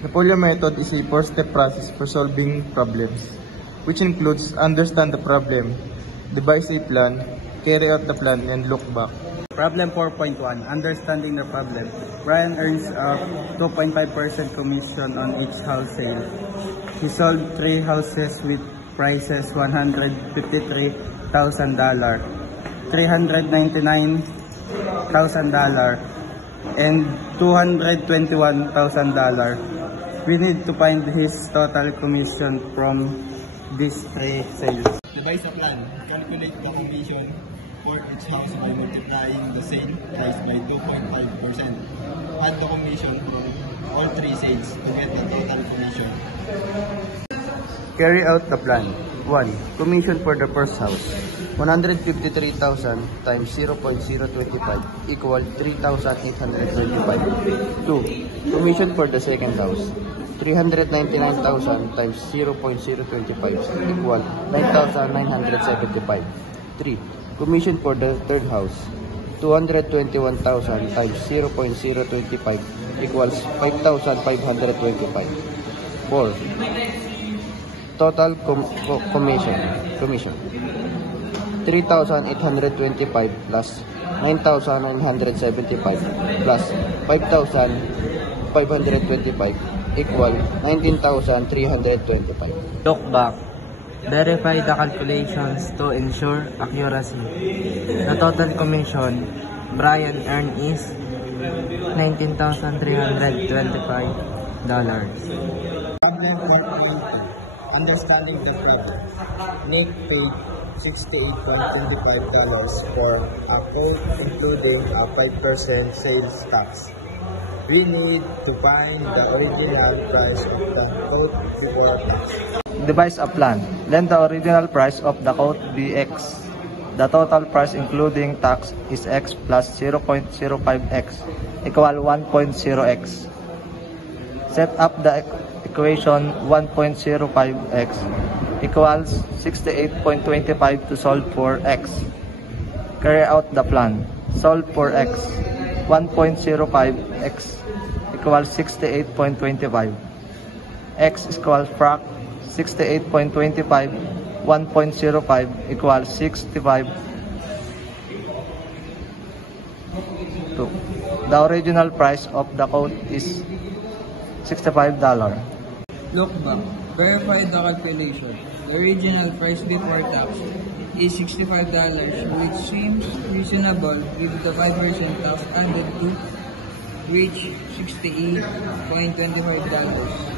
The Polya method is a four-step process for solving problems, which includes understand the problem, devise a plan, carry out the plan, and look back. Problem 4.1, understanding the problem. Brian earns a 2.5% commission on each house sale. He sold 3 houses with prices $153,000, $399,000, and $221,000. We need to find his total commission from these 3 sales. Devise a plan. Calculate the commission for each house by multiplying the sale price by 2.5%. Add the commission from all 3 sales to get the total commission. Carry out the plan. 1. Commission for the first house. 153,000 times 0.025 equal 3,825. 2. Commission for the second house. 399,000 times 0.025 equal 9,975. 3. Commission for the third house. 221,000 times 0.025 equals 5,525. 4. Total commission 3,825 plus 9,975 plus 5,525 equal 19,325. Look back. Verify the calculations to ensure accuracy. The total commission Brian earned is $19,325. Problem 1.2, understanding the problem. Nick paid $68.25 for a quote including a 5% sales tax. We need to find the original price of the quote before tax. Devise a plan. Let the original price of the quote be X. The total price including tax is X plus 0.05X equal 1.0X. Set up the equation 1.05X equals 68.25 to solve for X. Carry out the plan. Solve for X. 1.05X equals 68.25. X is equal frac 68.25. 1.05 equals 65. The original price of the quote is $65. Look back. Verify the calculation. The original price before tax is $65, which seems reasonable with the 5% tax added to reach $68.25.